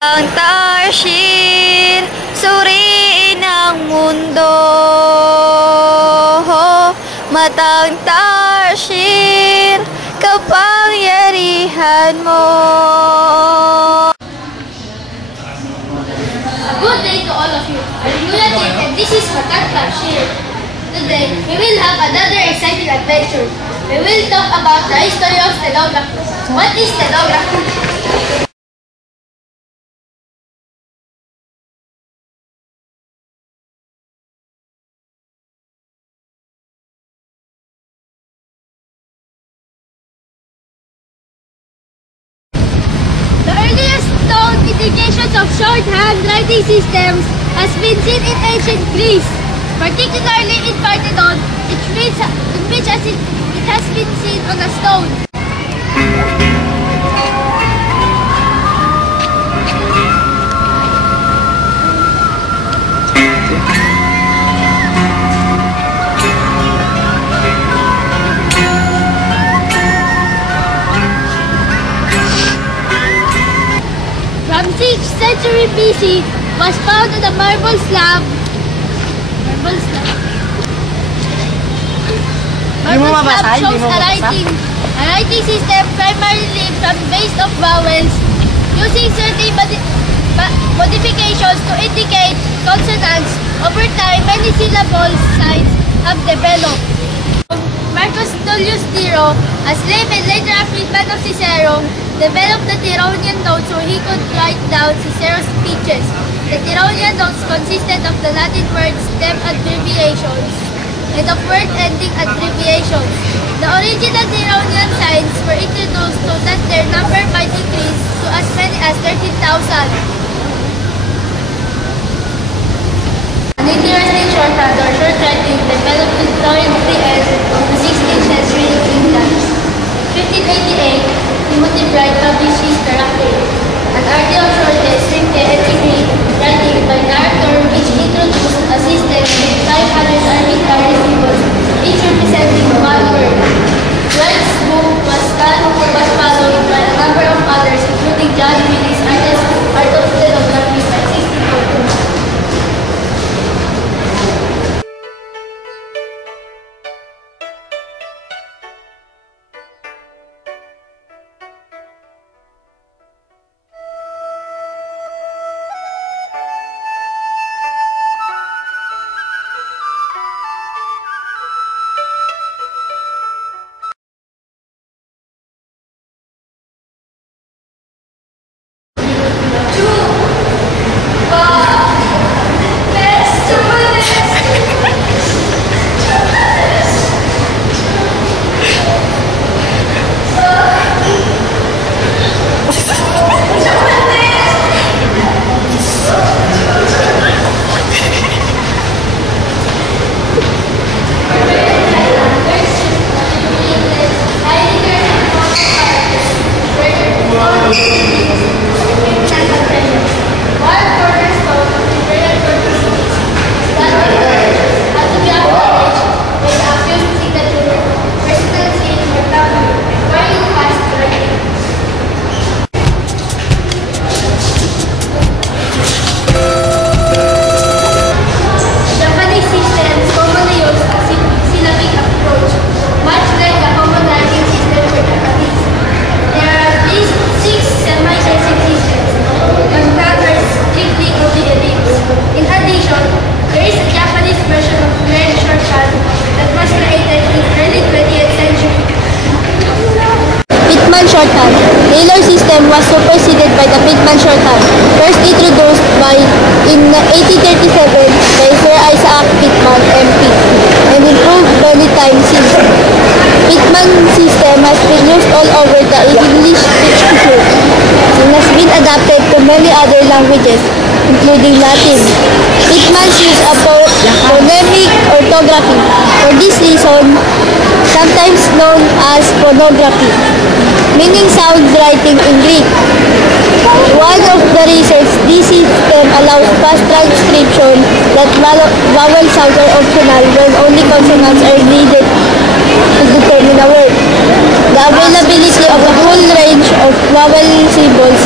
Ang Tarshir, suriin ang mundo. Matang Tarshir, kapangyarihan mo. Good day to all of you. I'm Lunatic and this is Matang Tarshir. Today, we will have another exciting adventure. We will talk about the history of stenography. What is stenography? The earliest known indications of shorthand writing systems has been seen in ancient Greece, particularly in Parthenon, in which it has been seen on a stone. From 6th century BC was found on a marble slab shows a writing system primarily from base of vowels using certain modifications to indicate consonants. Over time, many syllable signs have developed. Marcus Tullius Tiro, a slave and later a freedman of Cicero, developed the Tironian notes so he could write down Cicero's speeches. The Tironian notes consisted of the Latin word stem abbreviations and of word-ending abbreviations. The original Tironian signs were introduced so that their number might increase to as many as 13,000. An interesting shorthand or short writing developed during the end of the 16th century in England. 1588, Timothy Bright published his Character, an article of shortest, swift and degree writing by character which introduced a system with 500 arbitrary symbols, each representing one word. Wright's book was followed by a number of others, including John Willis' Art of Stenography by 1642. Shorthand. Taylor system was superseded by the Pitman shorthand, first introduced in 1837 by Sir Isaac Pitman, MP, and improved many times since. Pitman system has been used all over the English-speech group and has been adapted to many other languages, including Latin. Pitman's use of phonemic orthography, for this reason, sometimes known as phonography, meaning sound writing in Greek. One of the reasons this system allows fast transcription that vowel sounds are optional when only consonants are needed to determine a word. The availability of a full range of vowel symbols,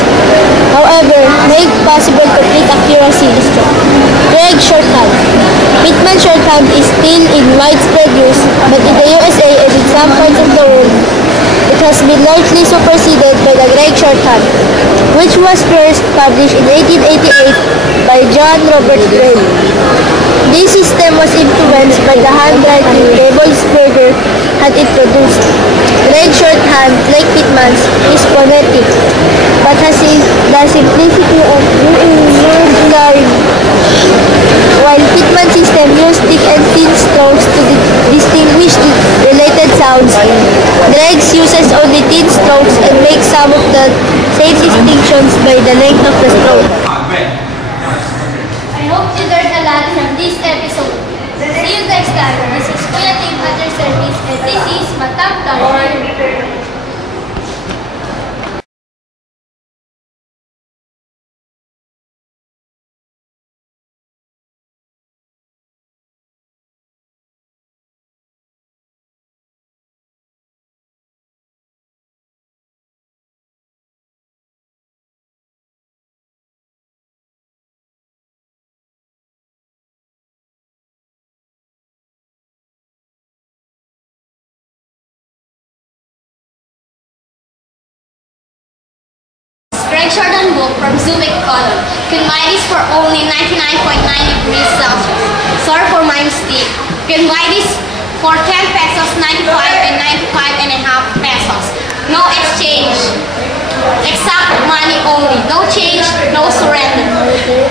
however, make possible to print accuracy stroke. Gregg shorthand. Pitman shorthand is still in widespread use, but in the USA and in some parts of the world, it has been largely superseded by the Gregg shorthand, which was first published in 1888 by John Robert Gregg. This system was influenced by the handwriting Rebelsberger had introduced. Gregg shorthand, like Pitman's, is phonetic, but has the simplicity of being word-large, while Pitman's system used thick and thin strokes to distinguish the related sounds. Gregg's uses only thin strokes and makes some of the same distinctions by the length of the stroke. I hope you learned a lot from this episode. See you next time. This is Kuya Team at your service, and this is Matang Gregg shorthand book from Zubik Color. You can buy this for only 99.9 degrees Celsius. Sorry for my mistake. You can buy this for 10 pesos, 95 and 95.5 pesos. No exchange. Exact money only. No change, no surrender.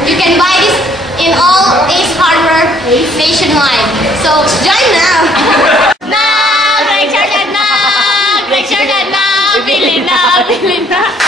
You can buy this in all Ace Hardware nationwide. So join now! Gregg shorthand na! Gregg shorthand na! Bili na! Bili na!